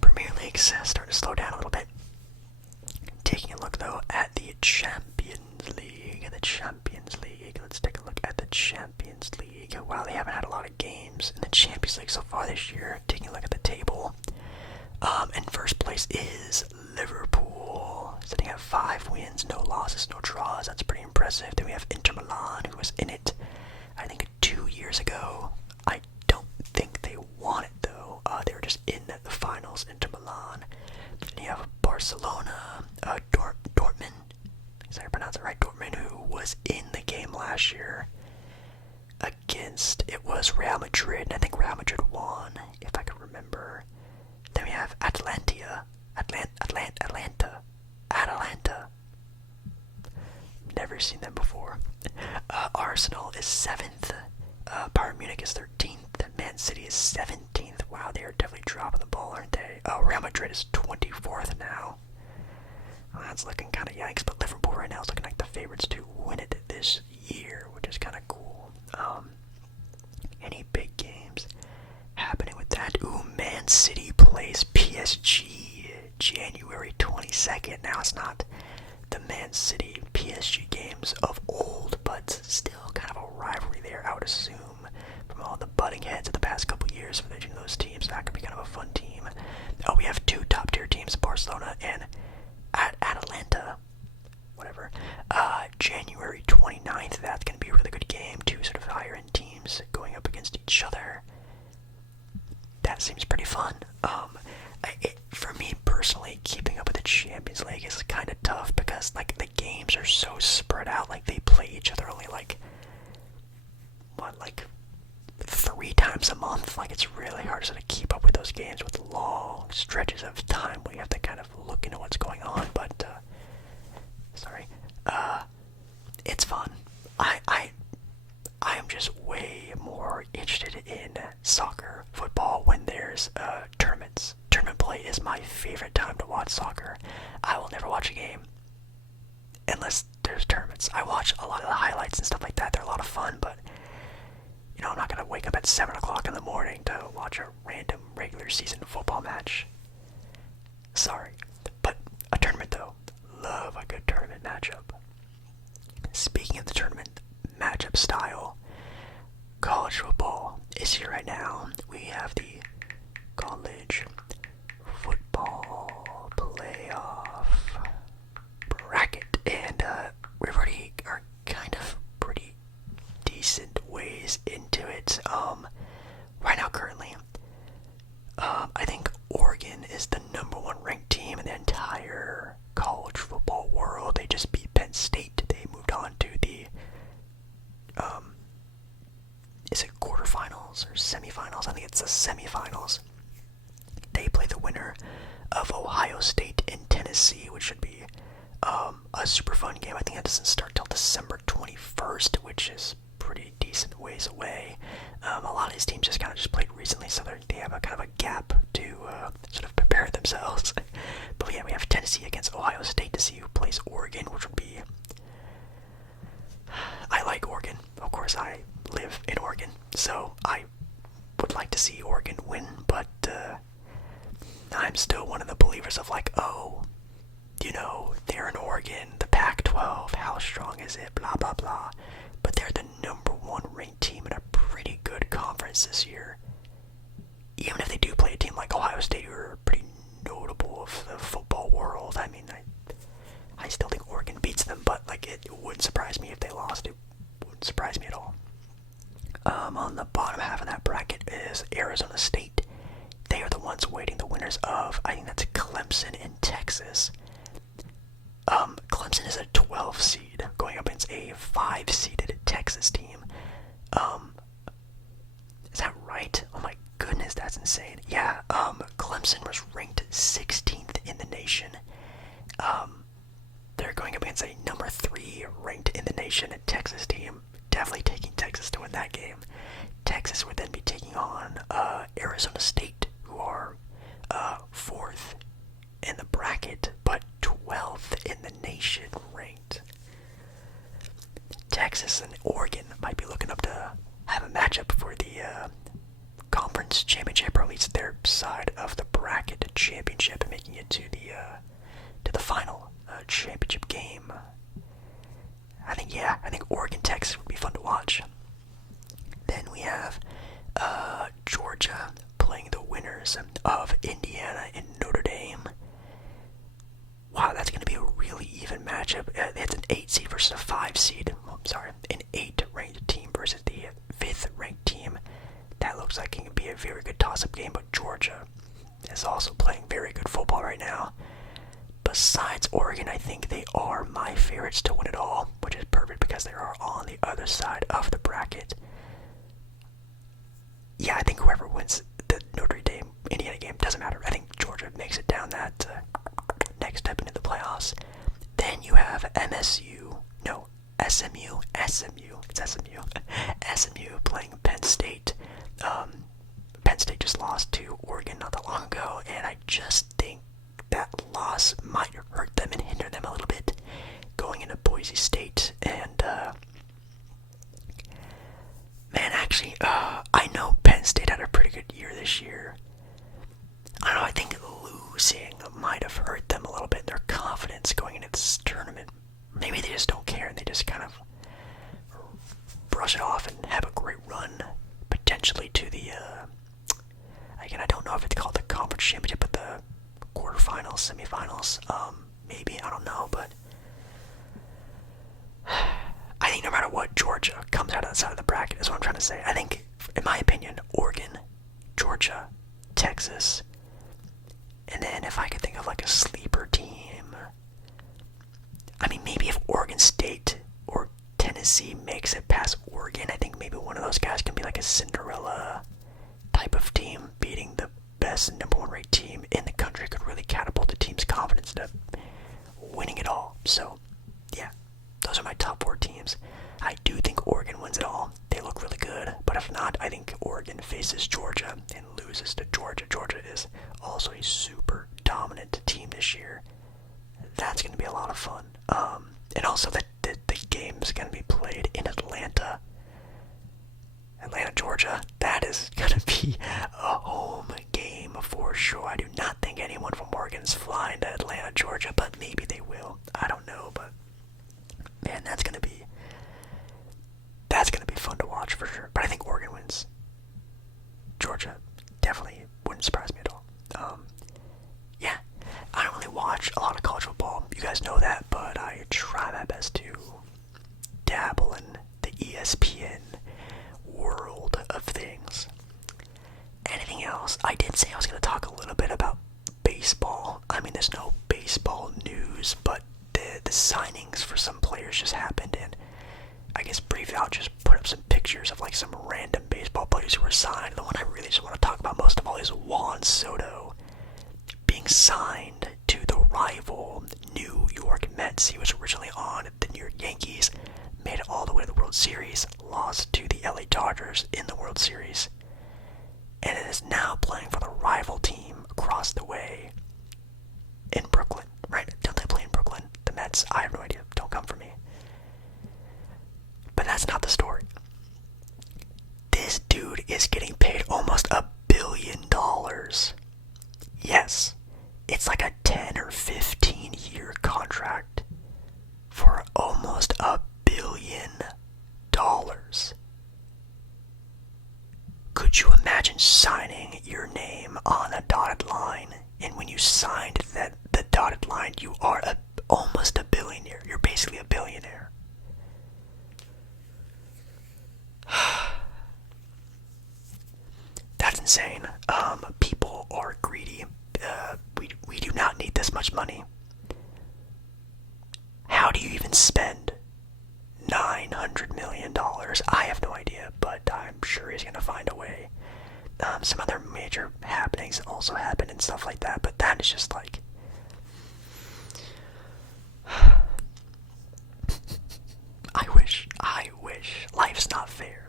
Premier League's starting to slow down a little bit. Taking a look, though, at the Champions League. Let's take a look at the Champions League. Wow, they haven't had a lot of games in the Champions League so far this year. Taking a look at the table. In first place is Liverpool, sitting at 5 wins, no losses, no draws. That's pretty impressive. Then we have Inter Milan, who was in it, I think, 2 years ago. I don't think they won it, though. They were just in the finals, Inter Milan. Then you have Barcelona, Dortmund, is that how I pronounce it right? Dortmund, who was in the game last year against, it was Real Madrid, and I think Real Madrid won, if I can remember. Then we have Atlanta. Never seen them before. Arsenal is 7th. Bayern Munich is 13th. Man City is 17th. Wow, they are definitely dropping the ball, aren't they? Real Madrid is 24th now. Well, that's looking kind of yikes, but Liverpool right now is looking like the favorites to win it this year, which is kind of cool. Any big games happening with that? Ooh, Man City plays PSG January 22nd. Now, it's not the Man City PSG games of old, but still kind of a rivalry there, I would assume, from all the butting heads of the past couple years for those teams. That could be kind of a fun team. Oh, we have 2 top tier teams, Barcelona and Atlanta. Whatever. January 29th, that's going to be a really good game. 2 sort of higher end teams going up against each other. That seems pretty fun. For me personally, keeping up with the Champions League is kind of tough because like the games are so spread out. Like they play each other only like 3 times a month. Like it's really hard to sort of keep up with those games with long stretches of time where you have to kind of look into what's going on. But it's fun. I am just way more interested in soccer, football when there's tournaments. Tournament play is my favorite time to watch soccer. I will never watch a game unless there's tournaments. I watch a lot of the highlights and stuff like that. They're a lot of fun, but you know, I'm not gonna wake up at 7 o'clock in the morning to watch a random regular season football match. Sorry. But a tournament though. Love a good tournament matchup. Speaking of the tournament matchup style, college football is here right now. We have the college football playoff bracket, and we already are kind of pretty decent ways into it. Right now, currently, I think Oregon is the #1 ranked team in the entire college football world. They just beat Penn State. They moved on to the is it quarterfinals or semifinals? I think it's the semifinals. They play the winner of Ohio State and Tennessee, which should be a super fun game. I think that doesn't start till December 21st, which is pretty decent ways away. A lot of these teams just kind of just played recently, so they have a kind of a gap to sort of prepare themselves. But yeah, we have Tennessee against Ohio State to see who plays Oregon, which would be... I like Oregon. Of course, I live in Oregon, so I would like to see Oregon win, but I'm still one of the believers of like, oh, you know, they're in Oregon, the Pac-12, how strong is it, blah, blah, blah. But they're the #1 ranked team in a pretty good conference this year. Even if they do play a team like Ohio State, who are pretty notable of the football world, I mean, I still think Oregon beats them, but like it wouldn't surprise me if they lost. It wouldn't surprise me at all. On the bottom half of that bracket is Arizona State. They are the ones waiting the winners of, I think that's Clemson and Texas. Clemson is a 12 seed going up against a 5-seeded Texas team. Is that right? Oh my goodness, that's insane. Yeah, Clemson was ranked 16th in the nation. They're going up against a #3 ranked in the nation Texas team. Definitely taking Texas to win that game. Texas would then be taking on Arizona State, who are 4th in the bracket, but 12th Texas and Oregon might be looking up to have a matchup for the conference championship, or at least their side of the bracket championship, and making it to the final championship game. I think Oregon Texas would be fun to watch. Then we have Georgia playing the winners of Indiana and Notre Dame. Wow, that's going to be a really even matchup. It's an 8 seed versus a 5 seed. An 8 ranked team versus the 5th ranked team. That looks like it can be a very good toss-up game, but Georgia is also playing very good football right now. Besides Oregon, I think they are my favorites to win it all, which is perfect because they are on the other side of the bracket. Yeah, I think whoever wins the Notre Dame Indiana game, doesn't matter. I think Georgia makes it down that next step into the playoffs. Then you have SMU. It's SMU. SMU playing Penn State. Penn State just lost to Oregon not that long ago, and I just think that loss might hurt them and hinder them a little bit going into Boise State. And I know Penn State had a pretty good year this year. I don't know, I think losing might have hurt them a little bit in their confidence going into this tournament. Maybe they just don't care and they just kind of brush it off and have a great run, potentially to the, again, I don't know if it's called the conference championship, but the quarterfinals, semifinals, maybe, I don't know, but I think no matter what, Georgia comes out of that side of the bracket is what I'm trying to say. I think, in my opinion, Oregon, Georgia, Texas, and then if I could think of like a sleeper team, I mean, maybe if Oregon State or Tennessee makes it past Oregon, I think maybe one of those guys can be like a Cinderella type of team, beating the best number 1 ranked team in the country. Could really catapult the team's confidence to winning it all. So, yeah, those are my top 4 teams. I do think Oregon wins it all. They look really good, but if not, I think Oregon faces Georgia and loses to Georgia. Georgia is also a super dominant team this year. That's going to be a lot of fun. And also the game's going to be played in Atlanta, Georgia. That is going to be a home game for sure. I do not think anyone from Oregon is flying to Atlanta, Georgia, but maybe they will. I don't know, but man, that's going to be fun to watch for sure. But I think Oregon wins. Georgia definitely wouldn't surprise me at all. Yeah, I don't really watch a lot of college football. You guys know that, but I try my best to dabble in the ESPN world of things. Anything else? I did say I was going to talk a little bit about baseball. I mean, there's no baseball news, but the signings for some players just happened, and I guess briefly I'll just put up some pictures of like some random baseball players who were signed. The one I really just want to talk about most of all is Juan Soto being signed to the rival New York Mets. He was originally on the New York Yankees, made it all the way to the World Series, lost to the LA Dodgers in the World Series, and it is now playing for the rival team across the way in Brooklyn, right? Don't they play in Brooklyn? The Mets? I have no idea. Don't come for me. But that's not the story. This dude is getting paid almost $1 billion. Yes, it's like a 10 or 15 year contract for almost $1 billion. Could you imagine signing your name on a dotted line, and when you signed the dotted line, you are almost a billionaire. You're basically a billionaire. That's insane. People are greedy. We do not need this much money. How do you even spend $900 million? I have no idea, but I'm sure he's gonna find a way. Some other major happenings also happen and stuff like that, but that is just like... I wish. Life's not fair.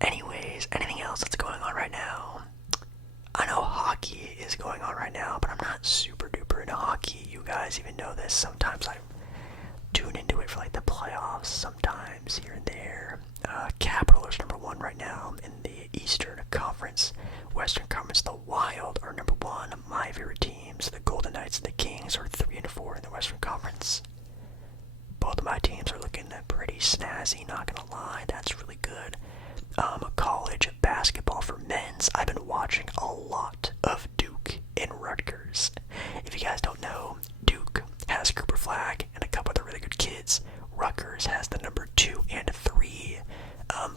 Anyways, anything else that's going on right now? I know hockey is going on right now, but I'm not super duper into hockey. You guys even know this. Sometimes tune into it for like the playoffs sometimes here and there. Capitals number 1 right now in the Eastern Conference. Western Conference, the Wild are number 1. My favorite teams, the Golden Knights and the Kings, are 3 and 4 in the Western Conference. Both of my teams are looking pretty snazzy, not gonna lie. That's really good. College basketball for men's. I've been watching a lot of Duke and Rutgers. If you guys don't know, Duke has Cooper Flagg and a couple other really good kids. Rutgers has the number 2 and 3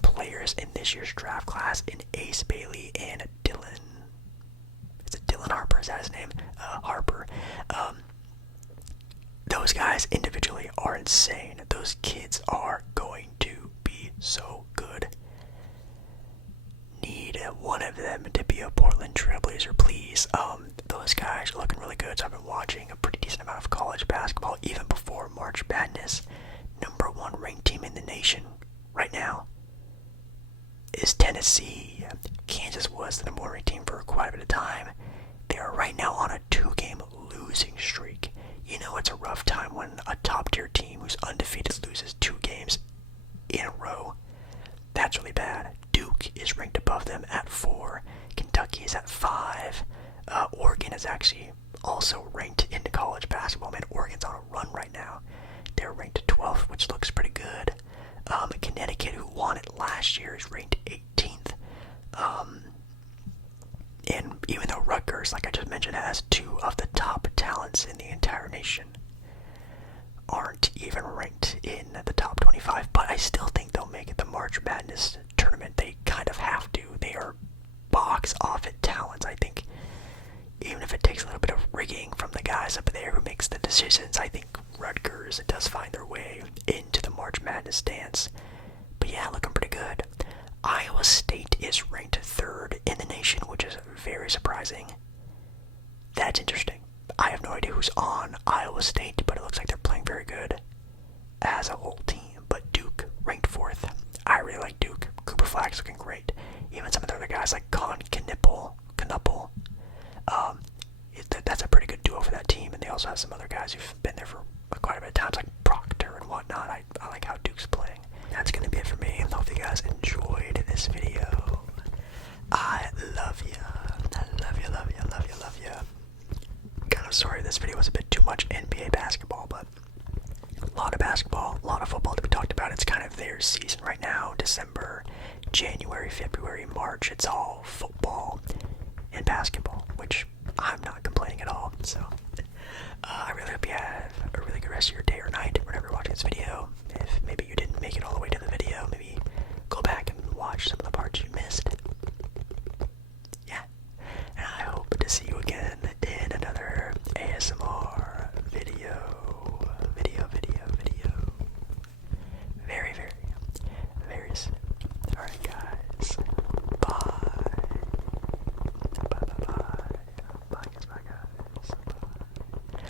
players in this year's draft class in Ace Bailey and Dylan. Is it Dylan Harper? Is that his name? Harper. Those guys individually are insane. Those kids are going to be so good. Need one of them to be a Portland Trailblazer, please. Those guys are looking really good, so I've been watching a pretty decent amount of college basketball even before March Madness. Number 1 ranked team in the nation right now is Tennessee. Kansas was the number 1 ranked team for quite a bit of time. They are right now on a 2-game losing streak. You know it's a rough time when a top-tier team who's undefeated loses 2 games in a row. That's really bad. Duke is ranked above them at 4. Kentucky is at 5. Oregon is actually also ranked into college basketball. Man, Oregon's on a run right now. They're ranked 12th, which looks pretty good. Connecticut, who won it last year, is ranked 18th. And even though Rutgers, like I just mentioned, has 2 of the top talents in the entire nation, aren't even ranked in the top 25, but I still think they'll make it the March Madness tournament. They kind of have to. They are box office talents. I think even if it takes a little bit of rigging from the guys up there who makes the decisions, I think Rutgers does find their way into the March Madness dance. But yeah, looking pretty good. Iowa State is ranked 3rd in the nation, which is very surprising. That's interesting. I have no idea who's on Iowa State, but it looks like they're playing very good as a whole team. But Duke ranked 4th. I really like Duke. Cooper Flagg's looking great. Even some of the other guys like Con Knuppel. That's a pretty good duo for that team. And they also have some other guys who've been there for quite a bit of times, like Proctor and whatnot. I like how Duke's playing. That's going to be it for me. I hope you guys enjoyed this video. I love you. I love you, love you, love you, love you. Kind of sorry this video was a bit too much NBA basketball, but a lot of basketball, a lot of football to be talked about. It's kind of their season right now. December, January, February, March. It's all football and basketball, which I'm not complaining at all. So I really hope you have a really good rest of your day or night whenever you're watching this video. If maybe you didn't make it all the way to the video, maybe go back and watch some of the parts you missed.